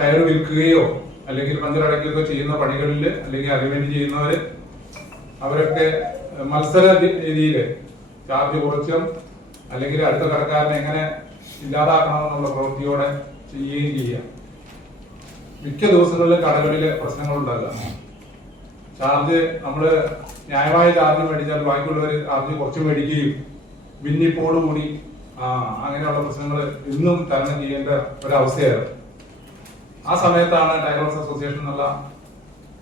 Tyre വിൽക്കുകയോ അല്ലെങ്കിൽ puncture അടയ്ക്കുകയോ ചെയ്യുന്ന പണികളിൽ അല്ലെങ്കിൽ അഗ്രിമെന്റ് ചെയ്യുന്നവര് അവരൊക്കെ മത്സര രീതിയിൽ ചാർജ് കുറച്ചും അല്ലെങ്കിൽ അടുത്ത കടക്കാരനെ എങ്ങനെ ഇല്ലാതാക്കണമെന്നുള്ള പ്രവൃത്തിയോടെ ചെയ്യുകയും ചെയ്യാം. മിക്ക ദിവസങ്ങളിലും കടകളിൽ പ്രശ്നങ്ങൾ ഉണ്ടാകുക. ചാർജ് നമ്മള് ന്യായമായ ചാർജ് മേടിച്ചാൽ ബാക്കിയുള്ളവർ ചാർജ് കുറച്ച് മേടിക്കുകയും ഭിന്നിപ്പോടുകൂടി അങ്ങനെയുള്ള പ്രശ്നങ്ങൾ ഇന്നും തരണം ചെയ്യേണ്ട ഒരവസ്ഥയാണ്. ആ സമയത്താണ് ടയർ വർക്ക്സ് അസോസിയേഷൻ എന്നുള്ള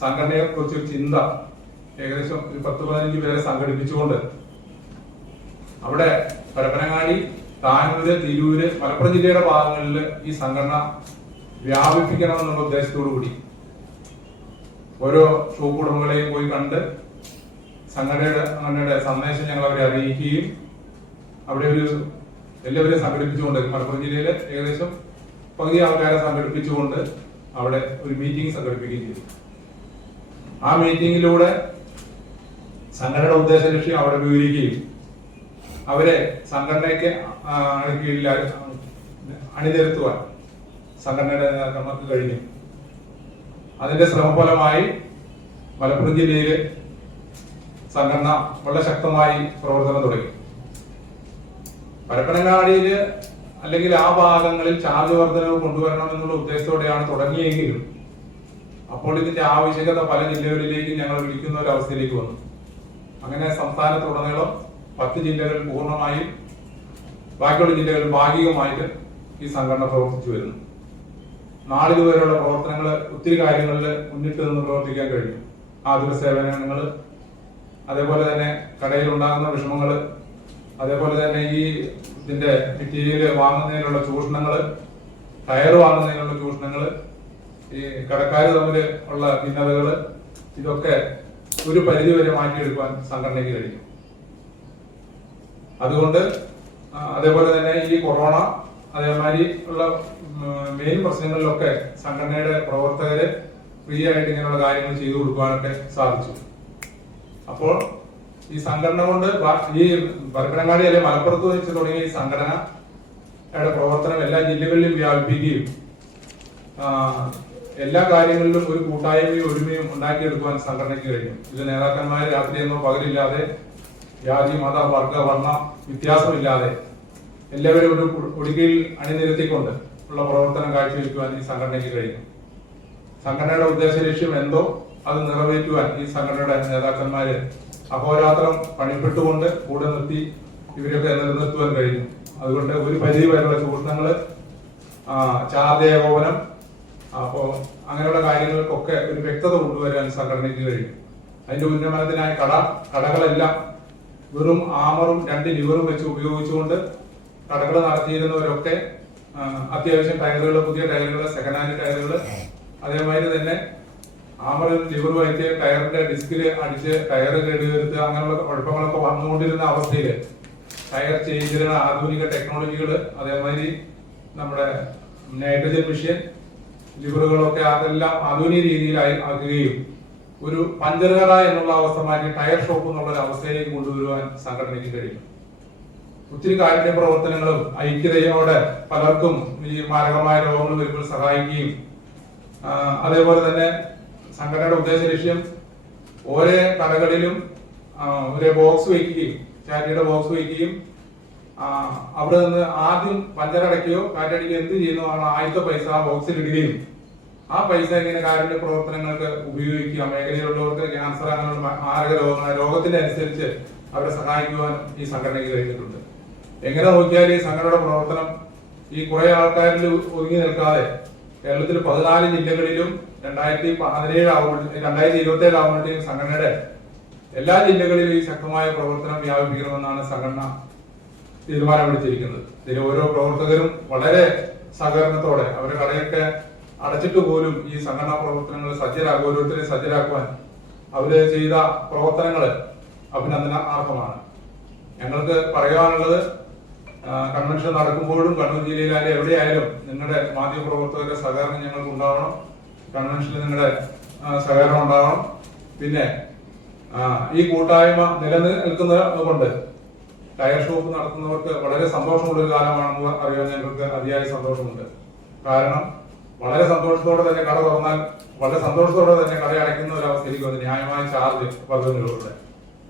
സംഘടനയെ കുറിച്ചൊരു ചിന്ത ഏകദേശം ഒരു 10-15 പേരെ സംഘടിപ്പിച്ചുകൊണ്ട് അവിടെ പരപ്പനങ്ങാടി, താനൂര്, തിരൂര്, മലപ്പുറം ജില്ലയുടെ ഭാഗങ്ങളിൽ ഈ സംഘടന വ്യാപിപ്പിക്കണമെന്നുള്ള ഉദ്ദേശത്തോടു കൂടി ഓരോ ഷോപ്പ് ഉടമകളെയും പോയി കണ്ട് സംഘടനയുടെ സന്ദേശം ഞങ്ങൾ അവരെ അറിയിക്കുകയും അവിടെ എല്ലാവരെയും സംഘടിപ്പിച്ചുകൊണ്ട് മലപ്പുറം ജില്ലയിലെ ഏകദേശം പകുതി ആൾക്കാരെ സംഘടിപ്പിച്ചുകൊണ്ട് അവിടെ ഒരു മീറ്റിംഗ് സംഘടിപ്പിക്കുകയും ചെയ്തു. ആ മീറ്റിംഗിലൂടെ സംഘടനയുടെ ഉദ്ദേശ ലക്ഷ്യം അവിടെ വിവരിക്കുകയും അവരെ സംഘടനയ്ക്ക് കീഴിൽ അണിനിരത്തുവാൻ സംഘടനയുടെ നേതാക്കന്മാർക്ക് കഴിഞ്ഞു. അതിന്റെ ശ്രമഫലമായി മലപ്പുറം ജില്ലയിൽ സംഘടന വളരെ ശക്തമായി പ്രവർത്തനം തുടങ്ങി. പരപ്പനങ്ങാടിയില് അല്ലെങ്കിൽ ആ ഭാഗങ്ങളിൽ ചാർജ് വർധനവ് കൊണ്ടുവരണം എന്നുള്ള ഉദ്ദേശത്തോടെയാണ് തുടങ്ങിയെങ്കിലും അപ്പോൾ ഇതിന്റെ ആവശ്യകത പല ജില്ലകളിലേക്കും ഞങ്ങൾ വിളിക്കുന്ന ഒരു അവസ്ഥയിലേക്ക് വന്നു. അങ്ങനെ സംസ്ഥാനത്തുടനീളം 10 ജില്ലകൾ പൂർണ്ണമായും ബാക്കിയുള്ള ജില്ലകൾ ഭാഗികമായിട്ട് ഈ സംഘടന പ്രവർത്തിച്ചു വരുന്നു. നാളിതുവരെയുള്ള പ്രവർത്തനങ്ങൾ ഒത്തിരി കാര്യങ്ങളിൽ മുന്നിട്ട് നിന്ന് പ്രവർത്തിക്കാൻ കഴിഞ്ഞു. ആതുര സേവനങ്ങൾ, അതേപോലെ തന്നെ കടയിൽ ഉണ്ടാകുന്ന വിഷമങ്ങൾ, അതേപോലെ തന്നെ ഈ ഇതിന്റെ മെറ്റീരിയൽ വാങ്ങുന്നതിനുള്ള ചൂഷണങ്ങൾ, ടയർ വാങ്ങുന്നതിനുള്ള ചൂഷണങ്ങൾ, ഈ കടക്കാർ തമ്മിൽ ഉള്ള ഭിന്നതകൾ, ഇതൊക്കെ ഒരു പരിധിവരെ മാറ്റിയെടുക്കാൻ സംഘടനയ്ക്ക് കഴിഞ്ഞു. അതുകൊണ്ട് അതേപോലെ തന്നെ ഈ കൊറോണ അതേമാതിരി ഉള്ള മെയിൻ പ്രശ്നങ്ങളിലൊക്കെ സംഘടനയുടെ പ്രവർത്തകര് ഫ്രീ ആയിട്ട് ഇങ്ങനെയുള്ള കാര്യങ്ങൾ ചെയ്തു കൊടുക്കാനൊക്കെ സാധിച്ചു. അപ്പോൾ ഈ സംഘടന കൊണ്ട് ഈ പരപ്പനങ്ങാടി അല്ലെങ്കിൽ മലപ്പുറത്ത് വെച്ച് തുടങ്ങിയ ഈ സംഘടനയുടെ പ്രവർത്തനം എല്ലാ ജില്ലകളിലും വ്യാപിപ്പിക്കുകയും എല്ലാ കാര്യങ്ങളിലും ഒരു കൂട്ടായ്മയും ഒരുമയും ഉണ്ടാക്കിയെടുക്കുവാൻ സംഘടനയ്ക്ക് കഴിഞ്ഞു. ഇത് നേതാക്കന്മാർ രാത്രിയെന്നോ പകലില്ലാതെ ജാതി, മത, വർഗ, വർണ്ണ വ്യത്യാസമില്ലാതെ എല്ലാവരും ഒരു ഒടുക്കയിൽ അണിനിരത്തിക്കൊണ്ട് ഉള്ള പ്രവർത്തനം കാഴ്ചവെക്കുവാൻ ഈ സംഘടനയ്ക്ക് കഴിഞ്ഞു. സംഘടനയുടെ ഉദ്ദേശ ലക്ഷ്യം എന്തോ അത് നിറവേറ്റുവാൻ ഈ സംഘടനയുടെ നേതാക്കന്മാര് അഹോരാത്രം പണിപ്പെട്ടുകൊണ്ട് കൂടെ നിർത്തി ഇവരൊക്കെ നിലനിർത്തുവാൻ കഴിഞ്ഞു. അതുകൊണ്ട് ഒരു പരിധി വരെയുള്ള ചൂഷണങ്ങള്, ചാർജ് ഏകോപനം, അപ്പോ അങ്ങനെയുള്ള കാര്യങ്ങൾക്കൊക്കെ ഒരു വ്യക്തത കൊണ്ടുവരാൻ സംഘടനയ്ക്ക് കഴിഞ്ഞു. അതിന്റെ ഉന്നമനത്തിനായി കടകളെല്ലാം വെറും ആമറും 2 ലിവറും വെച്ച് ഉപയോഗിച്ചുകൊണ്ട് കടകൾ നടത്തിയിരുന്നവരൊക്കെ അത്യാവശ്യം ടയറുകൾ, പുതിയ ടയറുകൾ, സെക്കൻഡ് ഹാൻഡ് ടയറുകൾ, അതേമാതിരി തന്നെ ആമറും ലിവറുമായിട്ട് ടയറിന്റെ ഡിസ്കിൽ അടിച്ച് ടയർ കേടുവരുത്തുക, അങ്ങനെയുള്ള കുഴപ്പങ്ങളൊക്കെ വന്നുകൊണ്ടിരുന്ന അവസ്ഥയിൽ ടയർ ചെയ്തിരുന്ന ആധുനിക ടെക്നോളജികൾ, അതേമാതിരി നമ്മുടെ നൈട്രജൻ മെഷീൻ, ലിവറുകളൊക്കെ അതെല്ലാം ആധുനിക രീതിയിലായി ആക്കുകയും ഒരു പഞ്ചർകട എന്നുള്ള അവസ്ഥ മാറ്റി ടയർ ഷോപ്പ് എന്നുള്ള ഒരു അവസ്ഥയിലേക്ക് കൊണ്ടുവരുവാൻ സംഘടനയ്ക്ക് കഴിയും. ഒത്തിരി കാരുണ്യ പ്രവർത്തനങ്ങളും ഐക്യതയോടെ പലർക്കും ഈ മാരകമായ രോഗങ്ങൾ വരുമ്പോൾ സഹായിക്കുകയും, അതേപോലെ തന്നെ സംഘടനയുടെ ഉദ്ദേശ ലക്ഷ്യം ഓരോ കടകളിലും ഒരു ബോക്സ് വയ്ക്കുകയും, ചാരിറ്റിയുടെ ബോക്സ് വയ്ക്കുകയും, അവിടെ നിന്ന് ആദ്യം പഞ്ചറടയ്ക്കുകയോ കാറ്റടിക്കുകയോ എന്ത് ചെയ്യുന്നതാണ് ആദ്യത്തെ പൈസ ആ ബോക്സിൽ ഇടുകയും ആ പൈസ ഇങ്ങനെ കാരുണ്യ പ്രവർത്തനങ്ങൾക്ക് ഉപയോഗിക്കുക. മേഖലയിലുള്ളവർക്ക് ക്യാൻസർ, അങ്ങനെയുള്ള മാരക രോഗത്തിന്റെ അനുസരിച്ച് അവരെ സഹായിക്കുവാനും ഈ സംഘടനയ്ക്ക് കഴിഞ്ഞിട്ടുണ്ട്. എങ്ങനെ നോക്കിയാൽ ഈ സംഘടനയുടെ പ്രവർത്തനം ഈ കുറെ ആൾക്കാരിൽ ഒതുങ്ങി നിൽക്കാതെ കേരളത്തിൽ 14 ജില്ലകളിലും 2027 ആവുമ്പോഴത്തേക്കും സംഘടനയുടെ എല്ലാ ജില്ലകളിലും ഈ ശക്തമായ പ്രവർത്തനം വ്യാപിപ്പിക്കണമെന്നാണ് സംഘടന തീരുമാനമെടുത്തിരിക്കുന്നത്. ഇതിൽ ഓരോ പ്രവർത്തകരും വളരെ സഹകരണത്തോടെ അവരുടെ കടയൊക്കെ അടച്ചിട്ട് പോലും ഈ സംഘടനാ പ്രവർത്തനങ്ങൾ ഓരോരുത്തരെ സജ്ജരാക്കുവാൻ അവര് ചെയ്ത പ്രവർത്തനങ്ങൾ അഭിനന്ദനാർഹമാണ്. ഞങ്ങൾക്ക് പറയാനുള്ളത്, കൺവെൻഷൻ നടക്കുമ്പോഴും കണ്ണൂർ ജില്ലയിലായാലും എവിടെയായാലും നിങ്ങളുടെ മാധ്യമ പ്രവർത്തകരുടെ സഹകരണം ഞങ്ങൾക്ക് ഉണ്ടാവണം. കൺവെൻഷനിൽ നിങ്ങളുടെ സഹകരണം ഉണ്ടാവണം. പിന്നെ ഈ കൂട്ടായ്മ നിലനിൽക്കുന്നത് കൊണ്ട് ടയർ ഷോപ്പ് നടത്തുന്നവർക്ക് വളരെ സന്തോഷമുള്ള ഒരു കാലമാണെന്ന് അറിയാൻ ഞങ്ങൾക്ക് അതിയായ സന്തോഷമുണ്ട്. കാരണം വളരെ സന്തോഷത്തോടെ തന്നെ കട തുറന്നാൽ വളരെ സന്തോഷത്തോടെ തന്നെ കട അടയ്ക്കുന്ന ഒരു അവസ്ഥയിലേക്ക് വന്നു, ന്യായമായ ചാർജ് വർധനകളുടെ.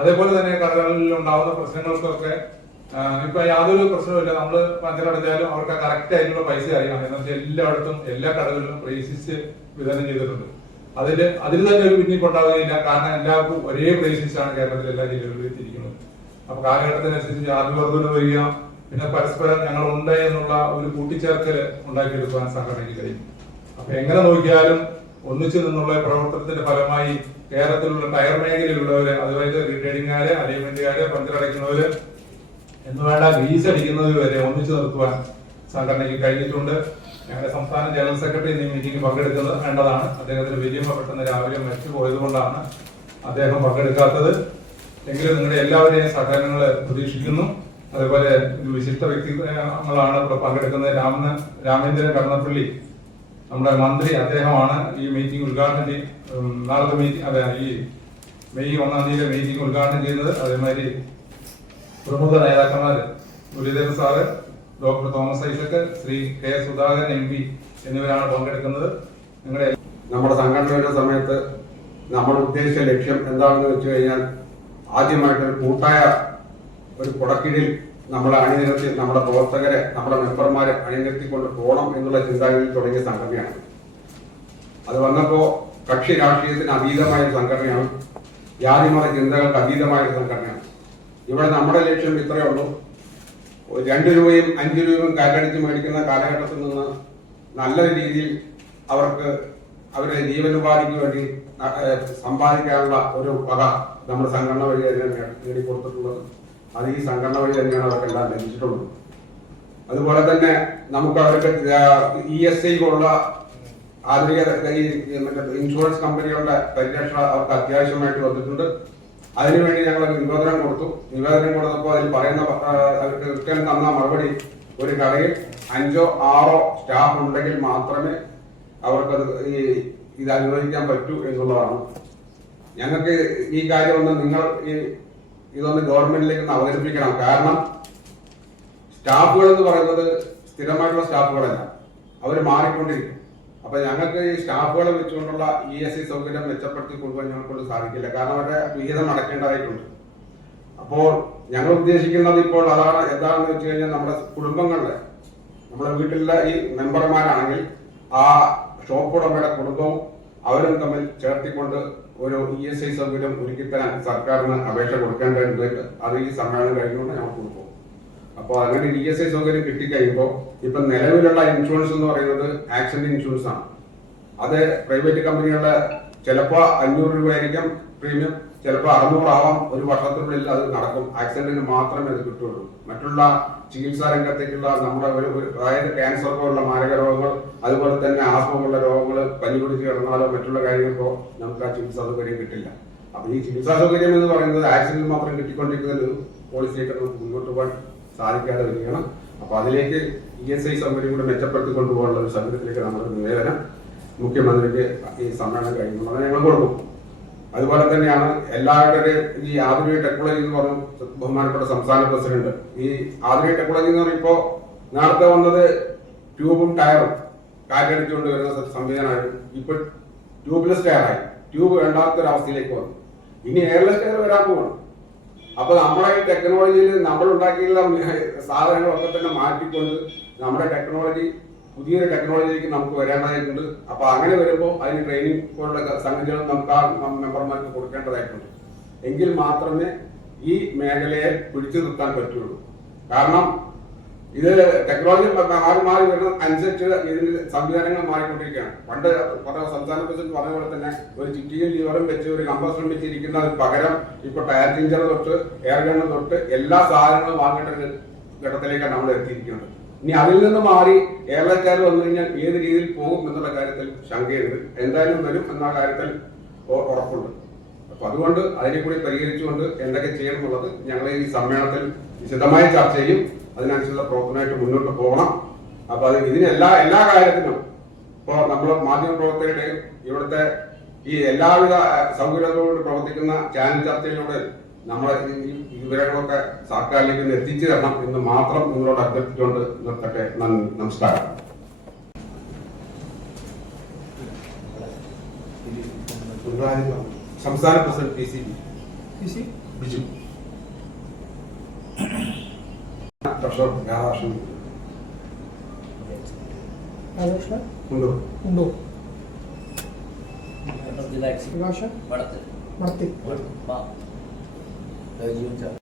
അതേപോലെ തന്നെ കടകളിൽ ഉണ്ടാവുന്ന പ്രശ്നങ്ങൾക്കൊക്കെ ഇപ്പൊ യാതൊരു പ്രശ്നവുമില്ല. നമ്മള് പഞ്ചറടച്ചാലും അവർക്ക് കറക്റ്റ് ആയിട്ടുള്ള പൈസ അറിയാം. എന്ന് വെച്ചാൽ എല്ലായിടത്തും എല്ലാ കടകളിലും പ്രൈസിസ്റ്റ് വിതരണം ചെയ്തിട്ടുണ്ട്. അതിൽ തന്നെ ഒരു ഭിന്നിപ്പുണ്ടാവുകയില്ല. കാരണം എല്ലാവർക്കും ഒരേ പ്രൈസിസ്റ്റാണ് കേരളത്തിൽ എല്ലാ ജില്ലകളിലും എത്തിയിരിക്കുന്നത്. അപ്പൊ കാലഘട്ടത്തിനനുസരിച്ച് ചാർജ് വർധന വരിക, പിന്നെ പരസ്പരം ഞങ്ങൾ ഉണ്ട് എന്നുള്ള ഒരു കൂട്ടിച്ചേർക്കൽ ഉണ്ടാക്കിയെടുക്കാൻ സംഘടനയ്ക്ക് കഴിയും. അപ്പൊ എങ്ങനെ നോക്കിയാലും ഒന്നിച്ചു നിന്നുള്ള പ്രവർത്തനത്തിന്റെ ഫലമായി കേരളത്തിലുള്ള ടയർ മേഖലയിലുള്ളവര്, അതുപോലെ റീറ്റെയിലിംഗുകാര്, അലൈൻമെന്റുകാര്, പഞ്ചറടയ്ക്കുന്നവര് എന്ന് വേണ്ട ഗ്രീസ് അടിക്കുന്നത് വരെ ഒന്നിച്ചു നിർത്തുവാൻ സംഘടനയ്ക്ക് കഴിഞ്ഞിട്ടുണ്ട്. ഞങ്ങളുടെ സംസ്ഥാന ജനറൽ സെക്രട്ടറി ഇന്ന് മീറ്റിംഗ് പങ്കെടുക്കുന്നത് വേണ്ടതാണ്. അദ്ദേഹത്തിന് വലിയ പെട്ടെന്ന് രാവിലെ മരിച്ചു പോയതുകൊണ്ടാണ് അദ്ദേഹം പങ്കെടുക്കാത്തത്. എങ്കിലും നിങ്ങളുടെ എല്ലാവരെയും സഹകരണങ്ങൾ പ്രതീക്ഷിക്കുന്നു. അതേപോലെ ഒരു വിശിഷ്ട വ്യക്തികളാണ് ഇവിടെ പങ്കെടുക്കുന്നത്. രാമേന്ദ്രൻ കടന്നപ്പള്ളി നമ്മുടെ മന്ത്രി, അദ്ദേഹമാണ് ഈ മീറ്റിംഗ് ഉദ്ഘാടനം നാളത്തെ മീറ്റിംഗ്, അതെ, ഈ മെയ് 1-ാം തീയതി മീറ്റിംഗ് ഉദ്ഘാടനം ചെയ്യുന്നത്. അതേമാതിരി പ്രമുഖ നേതാക്കന്മാർ Muraleedharan sir, doctor Thomas Isaac, Shri K Sudhakaran MP എന്നിവരാണ് പങ്കെടുക്കുന്നത്. നമ്മുടെ സംഘടനയുടെ സമയത്ത് നമ്മൾ ഉദ്ദേശിച്ച ലക്ഷ്യം എന്താണെന്ന് വെച്ച് കഴിഞ്ഞാൽ, ആദ്യമായിട്ട് കൂട്ടായ ഒരു കുടക്കീഴിൽ നമ്മളെ അണിനിരത്തി നമ്മുടെ പ്രവർത്തകരെ, നമ്മുടെ മെമ്പർമാരെ അണിനിരത്തിക്കൊണ്ട് പോകണം എന്നുള്ള ചിന്താഗതിയിൽ തുടങ്ങിയ സംഘടനയാണ്. അത് വന്നപ്പോ കക്ഷി രാഷ്ട്രീയത്തിന് അതീതമായ സംഘടനയാണ്, ജാതിമത ചിന്തകൾക്ക് അതീതമായ സംഘടനയാണ്. ഇവിടെ നമ്മുടെ ലക്ഷ്യം ഇത്രയേ ഉള്ളൂ. 2 രൂപയും 5 രൂപയും കാറ്റടിച്ച് മേടിക്കുന്ന കാലഘട്ടത്തിൽ നിന്ന് നല്ല രീതിയിൽ അവർക്ക് അവരുടെ ജീവനോപാധിക്ക് വേണ്ടി സമ്പാദിക്കാനുള്ള ഒരു വക നമ്മുടെ സംഘടന വഴി തന്നെയാണ് നേടിക്കൊടുത്തിട്ടുള്ളത്. അത് ഈ സംഘടന വഴി തന്നെയാണ് അവർക്കെല്ലാം ലഭിച്ചിട്ടുള്ളത്. അതുപോലെ തന്നെ നമുക്ക് അവർക്ക് ESI പോലുള്ള ആധുനിക ഇൻഷുറൻസ് കമ്പനികളുടെ പരിരക്ഷ അവർക്ക് അത്യാവശ്യമായിട്ട് വന്നിട്ടുണ്ട്. അതിനുവേണ്ടി ഞങ്ങൾ നിവേദനം കൊടുത്തു. നിവേദനം കൊടുത്തപ്പോൾ അതിൽ പറയുന്ന അവർക്ക് കൃത്യം തന്ന മറുപടി, ഒരു കടയിൽ 5 or 6 സ്റ്റാഫ് ഉണ്ടെങ്കിൽ മാത്രമേ അവർക്കത് ഇത് അനുവദിക്കാൻ പറ്റൂ എന്നുള്ളതാണ്. ഞങ്ങൾക്ക് ഈ കാര്യമൊന്ന് നിങ്ങൾ ഇതൊന്ന് ഗവൺമെന്റിലേക്ക് അവതരിപ്പിക്കണം. കാരണം സ്റ്റാഫുകൾ എന്ന് പറയുന്നത് സ്ഥിരമായിട്ടുള്ള സ്റ്റാഫുകളല്ല, അവർ മാറിക്കൊണ്ടിരിക്കും. അപ്പൊ ഞങ്ങൾക്ക് ഈ സ്റ്റാഫുകളെ വെച്ചുകൊണ്ടുള്ള ESI സൗകര്യം മെച്ചപ്പെടുത്തി കൊണ്ടുപോകാൻ ഞങ്ങൾക്കൊണ്ട് സാധിക്കില്ല. കാരണം അവരുടെ വിഹിതം അടയ്ക്കേണ്ടതായിട്ടുണ്ട്. അപ്പോൾ ഞങ്ങൾ ഉദ്ദേശിക്കുന്നത് ഇപ്പോൾ അതാണ്. എന്താണെന്ന് വെച്ച് കഴിഞ്ഞാൽ, നമ്മുടെ കുടുംബങ്ങളിലെ, നമ്മുടെ വീട്ടിലെ ഈ മെമ്പർമാരാണെങ്കിൽ ആ ഷോപ്പ് ഉടമയുടെ കുടുംബവും അവരും തമ്മിൽ ചേർത്തിക്കൊണ്ട് ഒരു ESI സൗകര്യം ഒരുക്കിത്തരാൻ സർക്കാരിന് അപേക്ഷ കൊടുക്കേണ്ടതുണ്ട്. അത് ഈ സമ്മേളനം കഴിഞ്ഞുകൊണ്ട് ഞങ്ങൾ കൊടുക്കും. അപ്പോൾ അങ്ങനെ ESI സൗകര്യം കിട്ടിക്കഴിയുമ്പോൾ ഇപ്പൊ നിലവിലുള്ള ഇൻഷുറൻസ് എന്ന് പറയുന്നത് ആക്സിഡന്റ് ഇൻഷുറൻസ് ആണ്. അത് പ്രൈവറ്റ് കമ്പനികളുടെ ചിലപ്പോൾ 500 രൂപയായിരിക്കും പ്രീമിയം, ചിലപ്പോൾ 600 ആവാം. ഒരു വർഷത്തിനുള്ളിൽ അത് നടക്കും. ആക്സിഡന്റിന് മാത്രമേ അത് കിട്ടുള്ളൂ. മറ്റുള്ള ചികിത്സാ രംഗത്തേക്കുള്ള നമ്മുടെ അതായത് ക്യാൻസർ പോലുള്ള മാരക രോഗങ്ങൾ, അതുപോലെ തന്നെ ആസ്മ പോലുള്ള രോഗങ്ങൾ, പനി പിടിച്ച് കിടന്നാലോ മറ്റുള്ള കാര്യങ്ങൾക്കോ നമുക്ക് ആ ചികിത്സാ സൗകര്യം കിട്ടില്ല. അപ്പൊ ഈ ചികിത്സാ സൗകര്യം എന്ന് പറയുന്നത് ആക്സിഡന്റ് മാത്രം കിട്ടിക്കൊണ്ടിരിക്കുന്ന ഒരു പോളിസിയായിട്ട് നമുക്ക് മുന്നോട്ട് പോകാൻ സാധിക്കാതെ വരികയാണ്. അപ്പൊ അതിലേക്ക് ESI സൗകര്യം കൂടെ മെച്ചപ്പെടുത്തി കൊണ്ടുപോകാനുള്ള ഒരു സംഘത്തിലേക്ക് നമ്മുടെ നിവേദനം മുഖ്യമന്ത്രിക്ക് ഈ സമ്മേളനം കഴിയുന്നത് ഞങ്ങൾ കൊടുക്കും. അതുപോലെ തന്നെയാണ് എല്ലാവരുടെയും ഈ ആധുനിക ടെക്നോളജി എന്ന് പറഞ്ഞു ബഹുമാനപ്പെട്ട സംസ്ഥാന പ്രസിഡന്റ്. ഈ ആധുനിക ടെക്നോളജി എന്ന് പറയുമ്പോ നേരത്തെ വന്നത് ട്യൂബും ടയറും കാറ്റടിച്ചുകൊണ്ട് വരുന്ന സംവിധാനമായിരുന്നു. ഇപ്പൊ ട്യൂബ്ലെസ് ടയറായി, ട്യൂബ് വേണ്ടാത്തൊരവസ്ഥയിലേക്ക് വന്നു. ഇനി എയർലെസ് ടയർ വരാൻ പോകണം. അപ്പൊ നമ്മുടെ ഈ ടെക്നോളജിയിൽ നമ്മൾ ഉണ്ടാക്കിയുള്ള സാധനങ്ങളൊക്കെ തന്നെ മാറ്റിക്കൊണ്ട് നമ്മുടെ ടെക്നോളജി പുതിയൊരു ടെക്നോളജിയിലേക്ക് നമുക്ക് വരേണ്ടതായിട്ടുണ്ട്. അപ്പൊ അങ്ങനെ വരുമ്പോൾ അതിന് ട്രെയിനിങ് പോലുള്ള സംഗതികൾ നമുക്ക് ആ മെമ്പർമാർക്ക് കൊടുക്കേണ്ടതായിട്ടുണ്ട്. എങ്കിൽ മാത്രമേ ഈ മേഖലയെ പിടിച്ചു നിർത്താൻ പറ്റുള്ളൂ. കാരണം ഇത് ടെക്നോളജി മാറി വരുന്ന അനുസരിച്ച് ഇതിന് സംവിധാനങ്ങൾ മാറിക്കൊണ്ടിരിക്കുകയാണ്. പണ്ട് സംസ്ഥാന പ്രസിഡന്റ് പറഞ്ഞ പോലെ തന്നെ ഒരു ചിറ്റിയിൽ ലിവറും വെച്ച് ഒരു കമ്പസ്റ്ററും വെച്ചിരിക്കുന്നതിന് പകരം ഇപ്പൊ ടയർ ചേഞ്ചർ തൊട്ട് എയർ ഗണ്ണ് തൊട്ട് എല്ലാ സാധനങ്ങളും വാങ്ങേണ്ട ഒരു ഘട്ടത്തിലേക്കാണ് നമ്മൾ എത്തിയിരിക്കുന്നത്. ഇനി അതിൽ നിന്ന് മാറി എയർലൈൻകാർ വന്നു കഴിഞ്ഞാൽ ഏത് രീതിയിൽ പോകും എന്നുള്ള കാര്യത്തിൽ ശങ്കയുണ്ട്. എന്തായാലും വരും എന്ന കാര്യത്തിൽ ഉറപ്പുണ്ട്. അപ്പൊ അതുകൊണ്ട് അതിനെ കൂടി പരിഹരിച്ചുകൊണ്ട് എന്തൊക്കെ ചെയ്യണം എന്നുള്ളത് ഞങ്ങൾ ഈ സമ്മേളനത്തിൽ വിശദമായി ചർച്ച ചെയ്യും. അതിനനുസരിച്ചുള്ള പ്രവർത്തനമായിട്ട് മുന്നോട്ട് പോകണം. അപ്പൊ അത് എല്ലാ കാര്യത്തിനും ഇപ്പോ നമ്മൾ മാധ്യമ പ്രവർത്തകരുടെയും ഇവിടുത്തെ ഈ എല്ലാവിധ സൗകര്യങ്ങളോട് പ്രവർത്തിക്കുന്ന ചാനൽ ചർച്ചയിലൂടെ നമ്മളെ ഈ വിവരങ്ങളൊക്കെ സർക്കാരിലേക്ക് എത്തിച്ചു തരണം എന്ന് മാത്രം നിങ്ങളോട് അഭ്യർത്ഥിച്ചുകൊണ്ട് നിർത്തട്ടെ. നന്ദി, നമസ്കാരം. സംസ്ഥാന president PC Biju. Treasurer Radhakrishnan ഉണ്ടോ? ജില്ലാ എക്സിക്യൂട്ടീവ് പ്രകാശൻ വടത്തിൽ നടത്തി വാ.